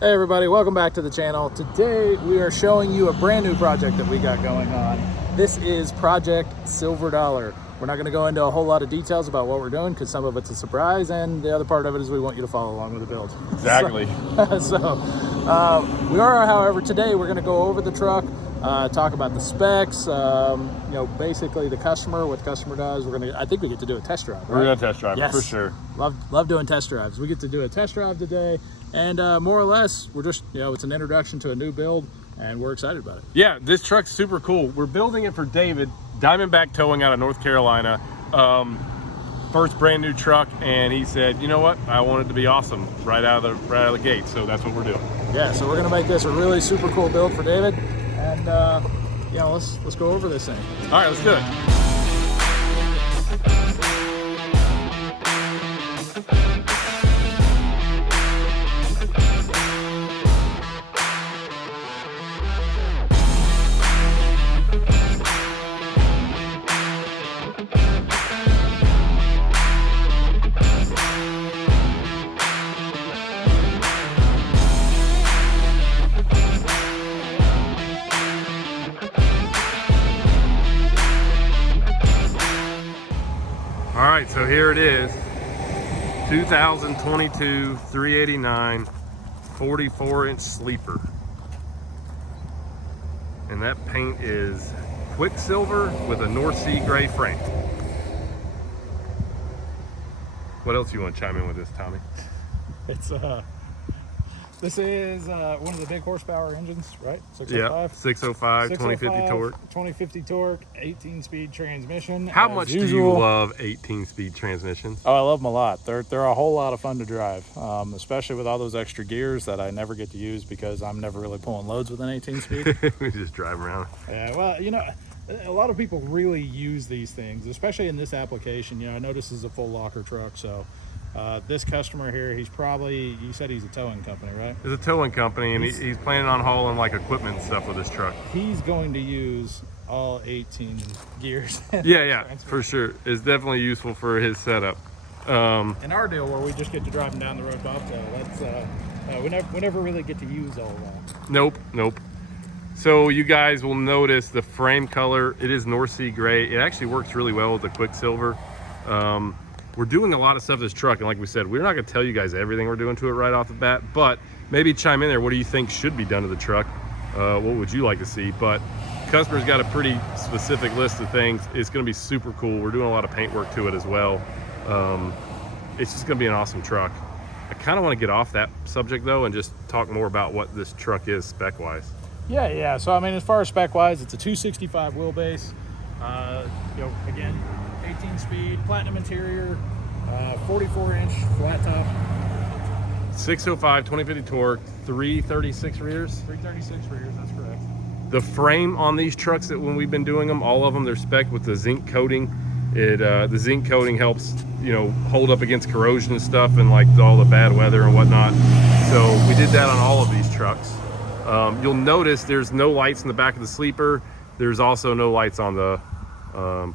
Hey everybody, welcome back to the channel. Today we are showing you a brand new project that we got going on. This is Project Silver Dollar. We're not going to go into a whole lot of details about what we're doing because some of it's a surprise, and the other part of it is we want you to follow along with the build. Exactly. We are, however, today we're going to go over the truck, talk about the specs, you know, basically the customer, what the customer does. I think we get to do a test drive, right? We're going to test drive, yes. For sure. Love doing test drives. We get to do a test drive today, and more or less, we're just, you know, it's an introduction to a new build, and we're excited about it. Yeah, this truck's super cool. We're building it for David, DimondBack Towing out of North Carolina. First brand new truck, and he said, you know what, I want it to be awesome right out of the gate, so that's what we're doing. Yeah, so we're gonna make this a really super cool build for David, and you know, let's go over this thing. All right, let's do it. All right, so here it is, 2022 389 44-inch sleeper. And that paint is Quicksilver with a North Sea gray frame. What else you want to chime in with this, Tommy? It's this is one of the big horsepower engines, right? 605? Yeah, 605, 2050 torque. 2050 torque, 18-speed transmission. How much do you love 18-speed transmissions? Oh, I love them a lot. They're a whole lot of fun to drive, especially with all those extra gears that I never get to use because I'm never really pulling loads with an 18-speed. We just drive around. Yeah, well, you know, a lot of people really use these things, especially in this application. You know, I know this is a full locker truck, so this customer here, he's probably, you said he's a towing company, right? It's a towing company, and he's planning on hauling like equipment and stuff with this truck. He's going to use all 18 gears. Yeah, for sure. It's definitely useful for his setup. In our deal where we just get to drive them down the road bobtail, that's we never really get to use all that. Nope. So you guys will notice the frame color, it is North Sea gray. It actually works really well with the Quicksilver. We're doing a lot of stuff to this truck, and like we said, we're not going to tell you guys everything we're doing to it right off the bat, but maybe chime in there. What do you think should be done to the truck? What would you like to see? But customer's got a pretty specific list of things. It's going to be super cool. We're doing a lot of paint work to it as well. It's just going to be an awesome truck. I kind of want to get off that subject though and just talk more about what this truck is spec wise. Yeah. So I mean, as far as spec wise, it's a 265 wheelbase. You know, again, 18-speed, platinum interior, 44-inch flat top. 605, 2050 torque, 336 rears. 336 rears, that's correct. The frame on these trucks, that when we've been doing them, all of them, they're spec'd with the zinc coating. The zinc coating helps, you know, hold up against corrosion and stuff, and like all the bad weather and whatnot. So we did that on all of these trucks. You'll notice there's no lights in the back of the sleeper. There's also no lights on the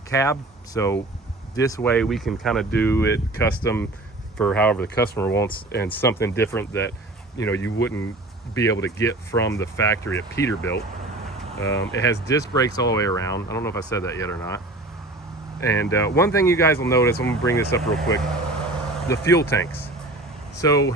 cab. So this way we can kind of do it custom for however the customer wants, and something different that, you know, you wouldn't be able to get from the factory at Peterbilt. It has disc brakes all the way around. I don't know if I said that yet or not. And one thing you guys will notice, I'm gonna bring this up real quick, the fuel tanks. So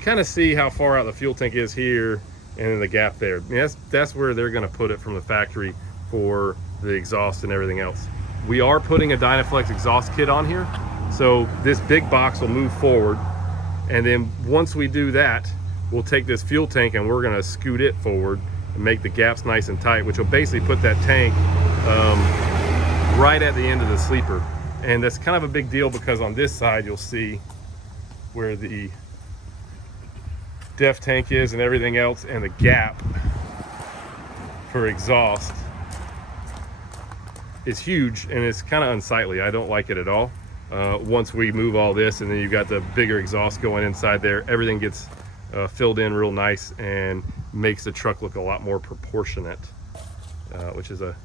kind of see how far out the fuel tank is here and then the gap there. I mean, that's where they're gonna put it from the factory for the exhaust and everything else. We are putting a Dynaflex exhaust kit on here, so this big box will move forward, and then once we do that, we'll take this fuel tank and we're gonna scoot it forward and make the gaps nice and tight, which will basically put that tank right at the end of the sleeper. And that's kind of a big deal because on this side you'll see where the def tank is and everything else, and the gap for exhaust is huge, and it's kind of unsightly. I don't like it at all. Once we move all this, and then you've got the bigger exhaust going inside there, everything gets filled in real nice and makes the truck look a lot more proportionate, which is a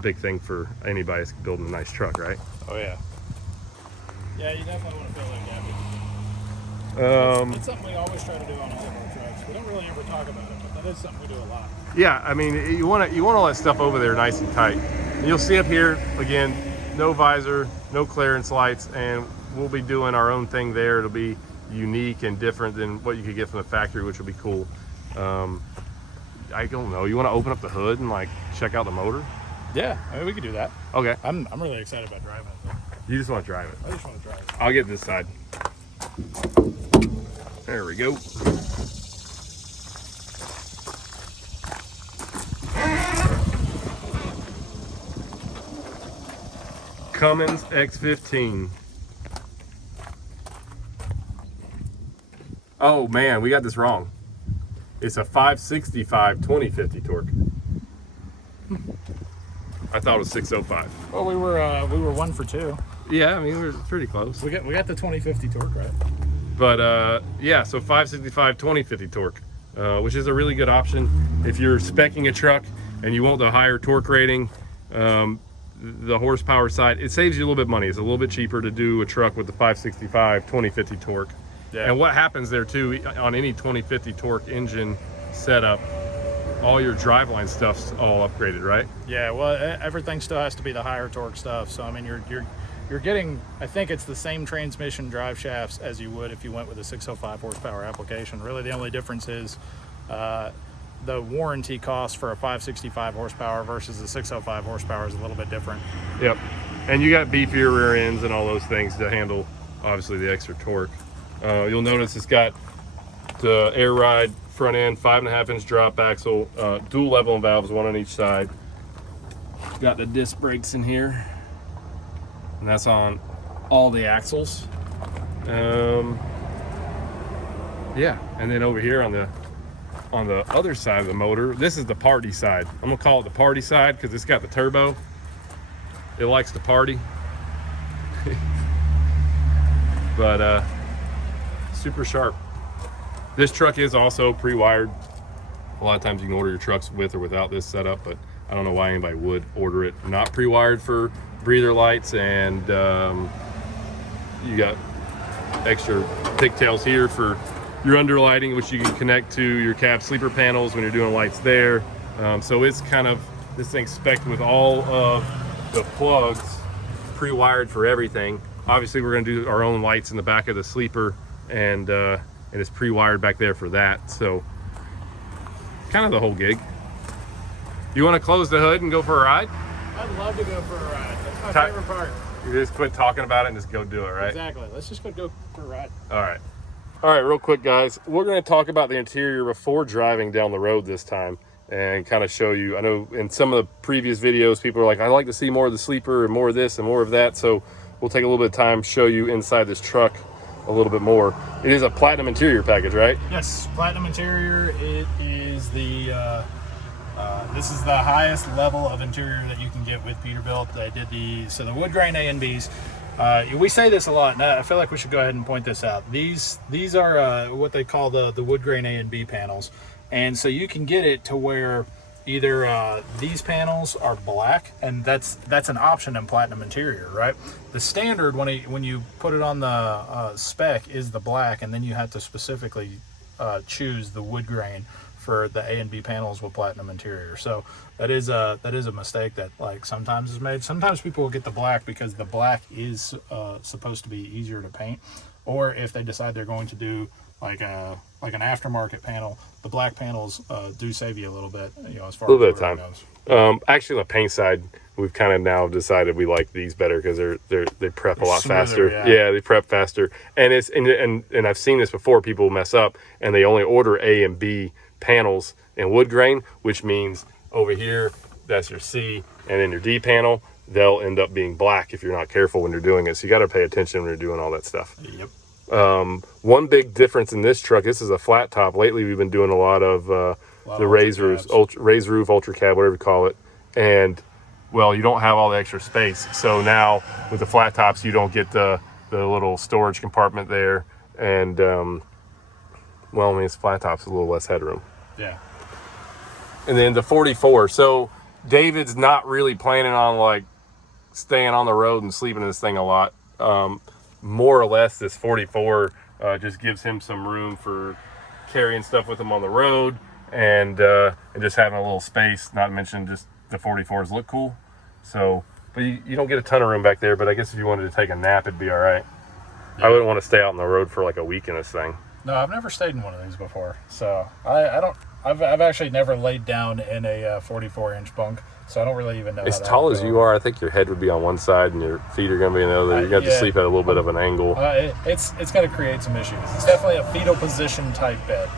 big thing for anybody that's building a nice truck, right? Oh yeah. Yeah, you definitely want to fill that gap in. It's something we always try to do on all of our trucks. don't really ever talk about it, but that is something we do a lot. Yeah, I mean, you want all that stuff over there nice and tight. And you'll see up here, again, no visor, no clearance lights, and we'll be doing our own thing there. It'll be unique and different than what you could get from the factory, which will be cool. I don't know, you want to open up the hood and like check out the motor? Yeah, I mean, we could do that. Okay. I'm really excited about driving it. You just want to drive it? I just want to drive it. I'll get this side. There we go. Cummins X15. Oh man, we got this wrong. It's a 565 2050 torque. I thought it was 605. Well, we were 1 for 2. Yeah, I mean, we're pretty close. We got the 2050 torque, right? But yeah, so 565 2050 torque, which is a really good option if you're speccing a truck and you want the higher torque rating, the horsepower side. It saves you a little bit of money. It's a little bit cheaper to do a truck with the 565 2050 torque. Yeah. And what happens there too, on any 2050 torque engine setup, all your driveline stuff's all upgraded, right? Yeah, well, everything still has to be the higher torque stuff. So I mean, you're getting, I think it's the same transmission drive shafts as you would if you went with a 605 horsepower application. Really, the only difference is the warranty cost for a 565 horsepower versus a 605 horsepower is a little bit different. Yep, and you got beefier rear ends and all those things to handle, obviously, the extra torque. You'll notice it's got the air ride front end, 5.5-inch drop axle, dual leveling valves, one on each side. Got the disc brakes in here, and that's on all the axles. Yeah, and then over here on the other side of the motor, this is the party side. I'm gonna call it the party side because it's got the turbo. It likes to party. But super sharp. This truck is also pre-wired. A lot of times you can order your trucks with or without this setup, but I don't know why anybody would order it not pre-wired for breather lights. And you got extra pigtails here for your underlighting, which you can connect to your cab sleeper panels when you're doing lights there. So it's kind of, this thing's spec'd with all of the plugs pre-wired for everything. Obviously we're gonna do our own lights in the back of the sleeper, and it's pre-wired back there for that. So kind of the whole gig. You want to close the hood and go for a ride? I'd love to go for a ride. That's my favorite part. You just quit talking about it and just go do it, right? Exactly. Let's just go for a ride. All right. All right, real quick, guys. We're going to talk about the interior before driving down the road this time and kind of show you. I know in some of the previous videos, people are like, I'd like to see more of the sleeper and more of this and more of that. So we'll take a little bit of time, show you inside this truck a little bit more. It is a platinum interior package, right? Yes, platinum interior. It is the this is the highest level of interior that you can get with Peterbilt. They did the wood grain A and Bs. We say this a lot, and I feel like we should go ahead and point this out. These are what they call the wood grain A and B panels, and so you can get it to where either these panels are black, and that's an option in platinum interior, right? The standard when you put it on the spec is the black, and then you have to specifically choose the wood grain for the A and B panels with platinum interior. So that is a mistake that like sometimes is made. Sometimes people will get the black because the black is supposed to be easier to paint, or if they decide they're going to do like an aftermarket panel, the black panels do save you a little bit, as far as a little bit of time goes. Actually, the paint side, we've kind of now decided we like these better because they prep a lot faster. Yeah, they prep faster, and it's and I've seen this before. People mess up and they only order A and B panels in wood grain, which means over here that's your C, and then your D panel, they'll end up being black if you're not careful when you're doing it. So you got to pay attention when you're doing all that stuff. Yep. One big difference in this truck, this is a flat top. Lately we've been doing a lot of the raised roofs, raised roof, ultra cab, whatever you call it, and well, you don't have all the extra space. So now with the flat tops, you don't get the little storage compartment there, and well, I mean, it's flat tops, a little less headroom. Yeah. And then the 44. So David's not really planning on like staying on the road and sleeping in this thing a lot. More or less, this 44 just gives him some room for carrying stuff with them on the road, and just having a little space. Not to mention just the 44s look cool. So, but you don't get a ton of room back there. But I guess if you wanted to take a nap, it'd be all right. Yeah. I wouldn't want to stay out on the road for like a week in this thing. No, I've never stayed in one of these before, so I don't. I've actually never laid down in a 44-inch bunk, so I don't really even know. As tall as you are, I think your head would be on one side and your feet are going to be on the other. You got to sleep at a little bit of an angle. It's going to create some issues. It's definitely a fetal position type bed.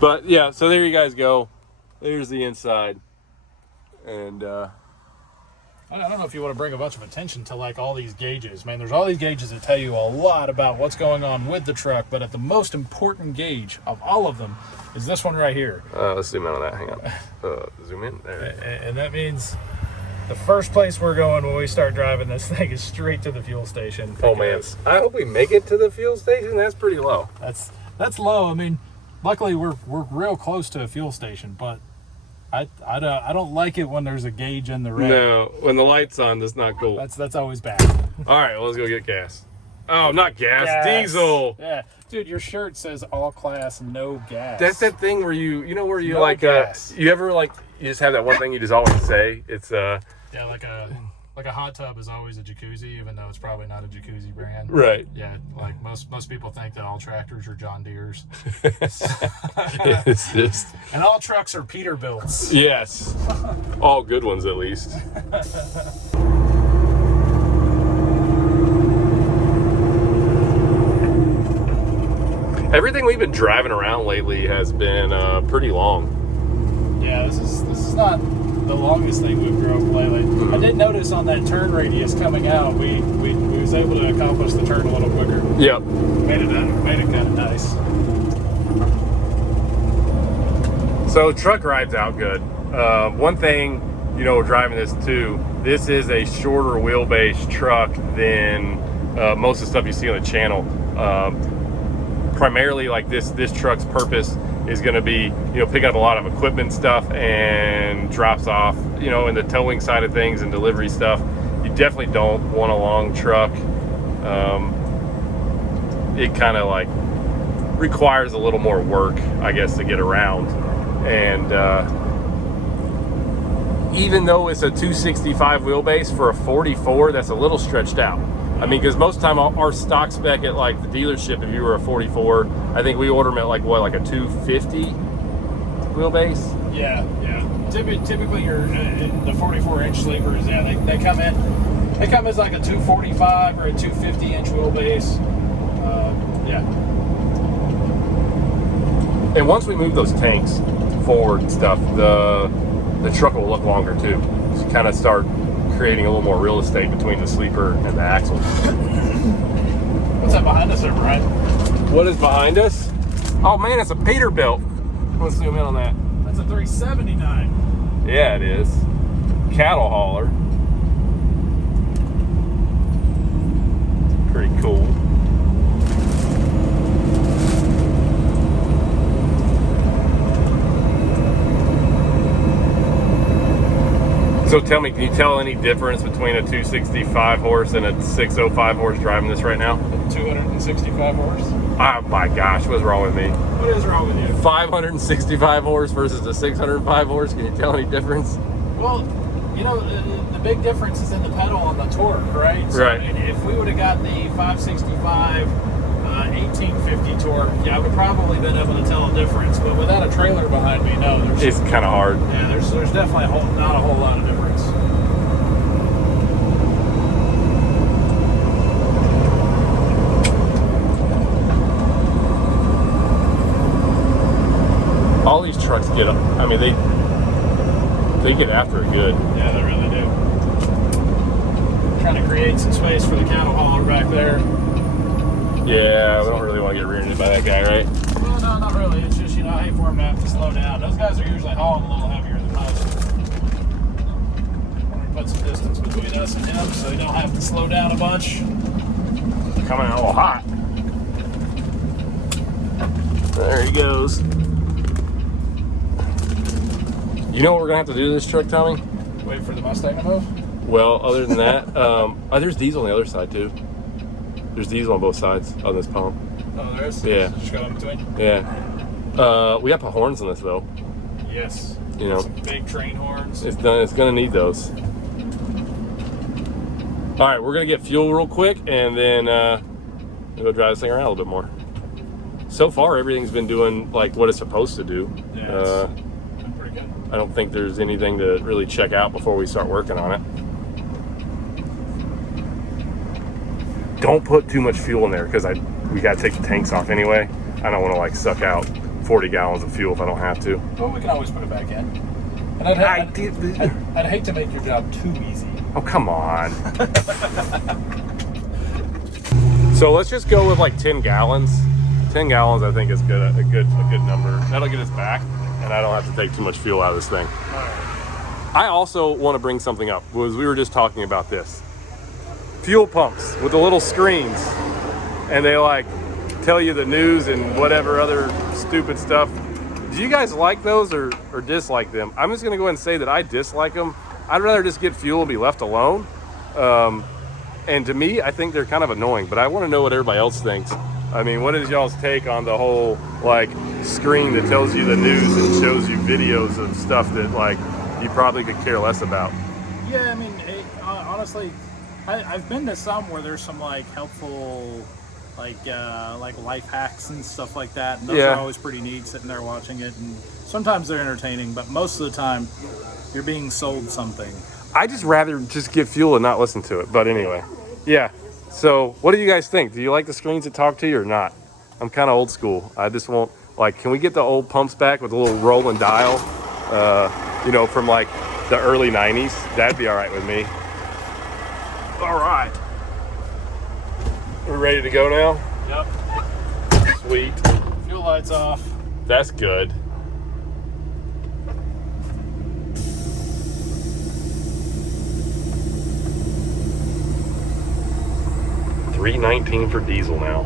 But yeah, so there you guys go. There's the inside, and I don't know if you want to bring a bunch of attention to like all these gauges, man. There's all these gauges that tell you a lot about what's going on with the truck, but at the most important gauge of all of them is this one right here. Let's zoom in on that. Hang on. Zoom in there. And that means the first place we're going when we start driving this thing is straight to the fuel station. Oh man, I hope we make it to the fuel station. That's pretty low. That's low. I mean, luckily we're real close to a fuel station, but I don't like it when there's a gauge in the red. No, when the light's on, that's not cool. That's always bad. All right, well, let's go get gas. Oh, not gas. Diesel. Yeah, dude, your shirt says all class, no gas. That's that thing where you know you no like gas. you ever like you just have that one thing you just always say. It's yeah, like a hot tub is always a jacuzzi, even though it's probably not a jacuzzi brand. Right. Yeah, like most people think that all tractors are John Deere's. It's just... And all trucks are Peterbilts. Yes. All good ones, at least. Everything we've been driving around lately has been pretty long. Yeah, this is not the longest thing we've drove lately. I did notice on that turn radius coming out, we was able to accomplish the turn a little quicker. Yep. Made it kind of nice. So truck rides out good. One thing, driving this too, this is a shorter wheelbase truck than most of the stuff you see on the channel. Primarily, like this truck's purpose is going to be, picking up a lot of equipment stuff and drops off, in the towing side of things and delivery stuff. You definitely don't want a long truck. It kind of like requires a little more work, I guess, to get around. And even though it's a 265 wheelbase for a 44, that's a little stretched out. I mean, because most of the time our stock spec at like the dealership, if you were a 44, I think we order them at like a 250 wheelbase? Yeah. Typically the 44-inch sleepers, yeah, they come as like a 245 or a 250-inch wheelbase. Yeah. And once we move those tanks forward and stuff, the truck will look longer too. So you kind of start creating a little more real estate between the sleeper and the axle. What's that behind us there, Brian? What is behind us? Oh man, it's a Peterbilt. Let's zoom in on that. That's a 379. Yeah, it is. Cattle hauler. Pretty cool. So tell me, can you tell any difference between a 265 horse and a 605 horse driving this right now? 265 horse? Oh my gosh, what's wrong with me? What is wrong with you? 565 horse versus a 605 horse, can you tell any difference? Well, the big difference is in the pedal and the torque, right? So, right. I mean, if we would have got the 565 1850 torque, yeah, I would probably been able to tell a difference. But without a trailer behind me, no. It's kind of hard. Yeah, there's definitely not a whole lot of difference. All these trucks get up. I mean, they get after it good. Yeah, they really do. Trying to create some space for the cattle hauler back there. Yeah, we don't really want to get rear-ended by that guy, right? Well, no, not really. It's just, I hate for him to have to slow down. Those guys are usually hauling a little heavier than most. We're going to put some distance between us and him so he don't have to slow down a bunch. Coming in a little hot. There he goes. You know what we're going to have to do to this truck, Tommy? Wait for the Mustang to move? Well, other than that, there's diesel on the other side, too. There's diesel on both sides on this pump. Oh, there's? Yeah. Just got in between? Yeah. We got to put horns in this, though. Yes. You know. Some big train horns. It's going to need those. All right, we're going to get fuel real quick, and then we'll go drive this thing around a little bit more. So far, everything's been doing like what it's supposed to do. Yeah, it's been pretty good. I don't think there's anything to really check out before we start working on it. Don't put too much fuel in there because we got to take the tanks off anyway. I don't want to like suck out 40 gallons of fuel if I don't have to. Well, we can always put it back in. And I'd hate to make your job too easy. Oh, come on. So let's just go with like 10 gallons. 10 gallons, I think, is good. A good number. That'll get us back, and I don't have to take too much fuel out of this thing. All right. I also want to bring something up. We were just talking about this. Fuel pumps with the little screens, and they like tell you the news and whatever other stupid stuff. Do you guys like those or dislike them? I'm just gonna go ahead and say that I dislike them. I'd rather just get fuel and be left alone. And to me, I think they're kind of annoying, but I want to know what everybody else thinks. I mean, what is y'all's take on the whole like screen that tells you the news and shows you videos of stuff that like you probably could care less about? Yeah, I mean, honestly, I've been to some where there's some like helpful, like life hacks and stuff like that, and those are always pretty neat. Sitting there watching it, and sometimes they're entertaining, but most of the time, you're being sold something. I just rather just get fuel and not listen to it. But anyway, yeah. So what do you guys think? Do you like the screens that talk to you or not? I'm kind of old school. I just won't like. Can we get the old pumps back with a little rolling dial? You know, from like the early '90s. That'd be all right with me. All right. We're ready to go now? Yep. Sweet. Fuel lights off. That's good. $3.19 for diesel now.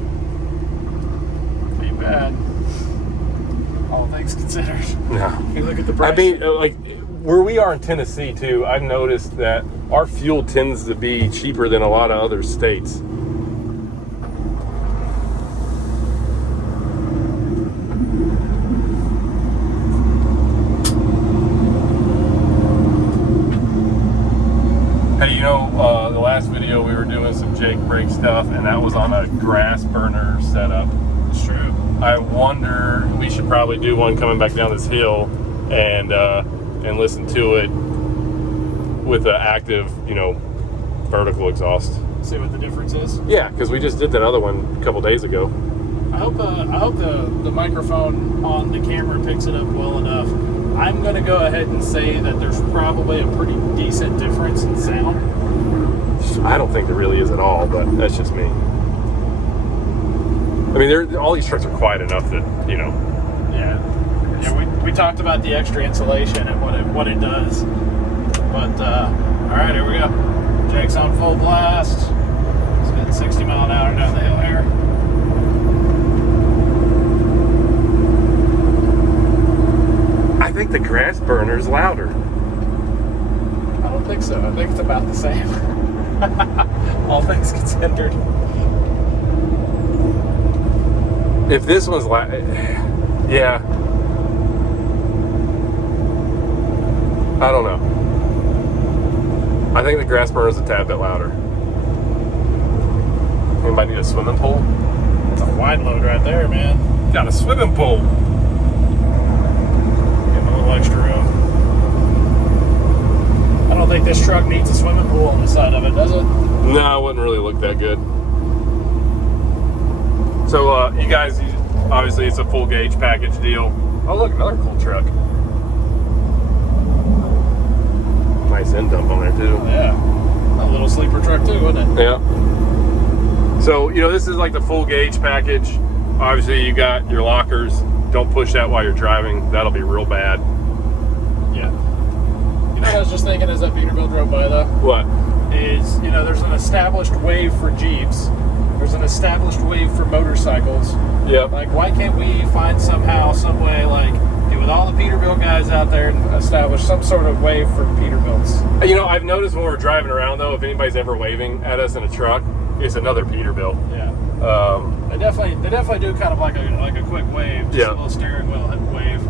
Ain't bad. All things considered. No. You look at the price. I mean, like where we are in Tennessee too, I've noticed that our fuel tends to be cheaper than a lot of other states. Hey, you know, the last video we were doing some Jake brake stuff, and that was on a grass burner setup. It's true. I wonder, we should probably do one coming back down this hill and listen to it with an active, you know, vertical exhaust. See what the difference is. Yeah, because we just did that other one a couple days ago. I hope the microphone on the camera picks it up well enough. I'm going to go ahead and say that there's probably a pretty decent difference in sound. I don't think there really is at all, but that's just me. I mean, all these trucks are quiet enough that, you know. Yeah, we talked about the extra insulation and what it does. But, all right, here we go. Jake's on full blast. It's been 60 mile an hour down the hill here. I think the grass burner is louder. I don't think so. I think it's about the same. All things considered. If this one's loud, yeah. I don't know. I think the grass burner is a tad bit louder. Anybody need a swimming pool? That's a wide load right there, man. Got a swimming pool. Extra room. I don't think this truck needs a swimming pool on the side of it, does it? No, it wouldn't really look that good. So, you guys, obviously it's a full gauge package deal. Oh, look, another cool truck. Nice end dump on there, too. Yeah. A little sleeper truck, too, wouldn't it? Yeah. So, you know, this is like the full gauge package. Obviously, you got your lockers. Don't push that while you're driving. That'll be real bad. Yeah. You know what I was just thinking as that Peterbilt drove by, though? What? Is, you know, there's an established wave for Jeeps. There's an established wave for motorcycles. Yep. Like, why can't we find somehow, some way, like, get with all the Peterbilt guys out there and establish some sort of wave for Peterbilts? You know, I've noticed when we're driving around, though, if anybody's ever waving at us in a truck, it's another Peterbilt. Yeah. They definitely do kind of like a quick wave, just a little steering wheel wave.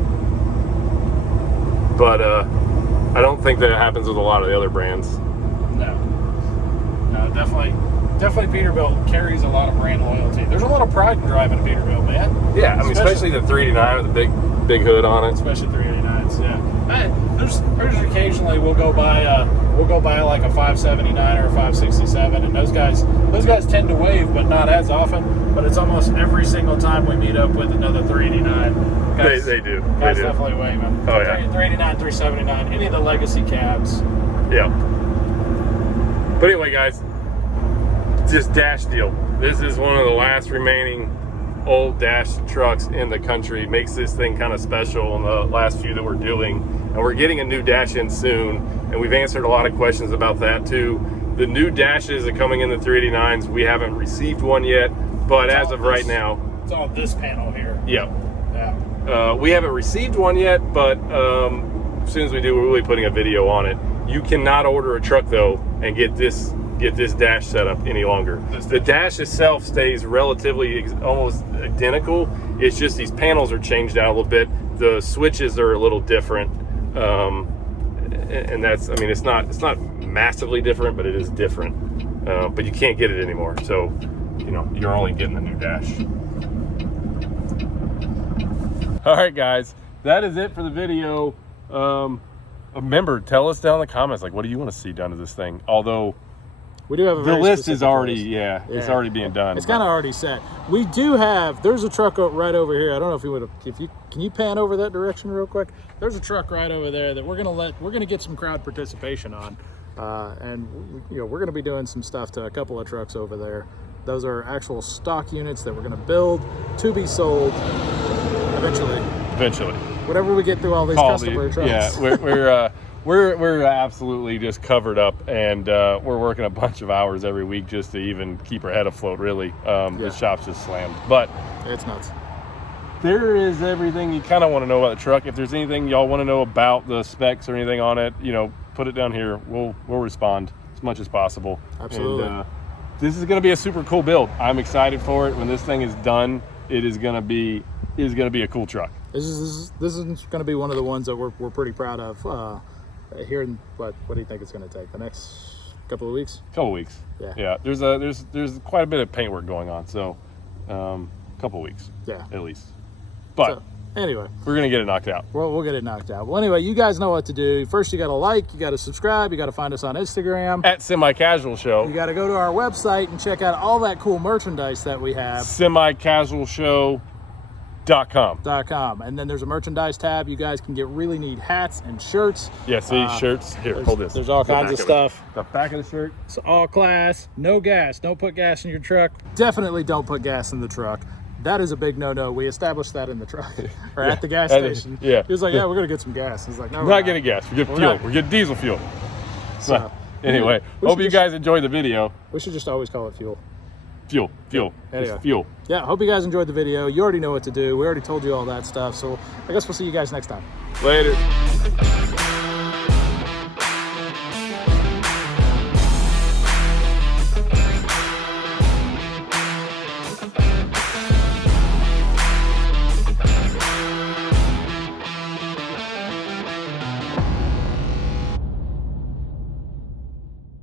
But I don't think that happens with a lot of the other brands. No, definitely Peterbilt carries a lot of brand loyalty. There's a lot of pride in driving a Peterbilt, man. Yeah, I mean, especially the 389 with the big hood on it. Especially 389s, yeah. Hey, there's occasionally we'll go by like a 579 or a 567, and those guys tend to wave, but not as often. But it's almost every single time we meet up with another 389. Guys, they do. Guys definitely wave them. Oh yeah. 389, 379, any of the legacy cabs. Yeah. But anyway, guys, just dash deal. This is one of the last remaining old dash trucks in the country. Makes this thing kind of special in the last few that we're doing. And we're getting a new dash in soon, and we've answered a lot of questions about that too. The new dashes are coming in the 389s. We haven't received one yet, but as of right now, it's on this panel here. Yeah. We haven't received one yet, but as soon as we do, we're really putting a video on it. You cannot order a truck though and get this dash set up any longer. The dash itself stays relatively almost identical. It's just these panels are changed out a little bit. The switches are a little different, and that's, I mean, it's not massively different, but it is different. But you can't get it anymore, so you know you're only getting the new dash. All right, guys, that is it for the video. Remember, tell us down in the comments, like, what do you want to see done to this thing? Although we do have a the list is already list. It's already being done. It's kind of already set. We do have, there's a truck right over here. I don't know if you would have, can you pan over that direction real quick? There's a truck right over there that we're gonna get some crowd participation on, and you know, we're gonna be doing some stuff to a couple of trucks over there. Those are actual stock units that we're gonna build to be sold eventually. Whatever we get through all these customer trucks. Yeah, we're absolutely just covered up, and we're working a bunch of hours every week just to even keep our head afloat, really. The shop's just slammed, but it's nuts. There is everything you kind of want to know about the truck. If there's anything y'all want to know about the specs or anything on it, you know, put it down here. We'll respond as much as possible. Absolutely. And, this is going to be a super cool build. I'm excited for it. When this thing is done, it is going to be a cool truck. This is going to be one of the ones that we're pretty proud of. Here in what do you think it's going to take? The next couple of weeks? Couple weeks. Yeah. There's quite a bit of paint work going on, so couple of weeks. Yeah. At least. But so, anyway, we're gonna get it knocked out. We'll get it knocked out. Well, anyway, you guys know what to do. First, you got to like, you got to subscribe, you got to find us on Instagram at SemiCasualShow. You got to go to our website and check out all that cool merchandise that we have. SemiCasualShow.com. And then there's a merchandise tab. You guys can get really neat hats and shirts. Yeah, see, shirts. Here, hold this. There's all kinds of stuff. The back of the shirt. It's all class, no gas. Don't put gas in your truck. Definitely don't put gas in the truck. That is a big no-no. We established that in the truck, or at the gas station. Yeah. He was like, yeah, we're going to get some gas. He's like, no, we're not getting gas. We're getting fuel. We're getting diesel fuel. So, anyway, hope you guys enjoyed the video. We should just always call it fuel. Fuel. Anyway. It's fuel. Yeah, hope you guys enjoyed the video. You already know what to do. We already told you all that stuff. So I guess we'll see you guys next time. Later.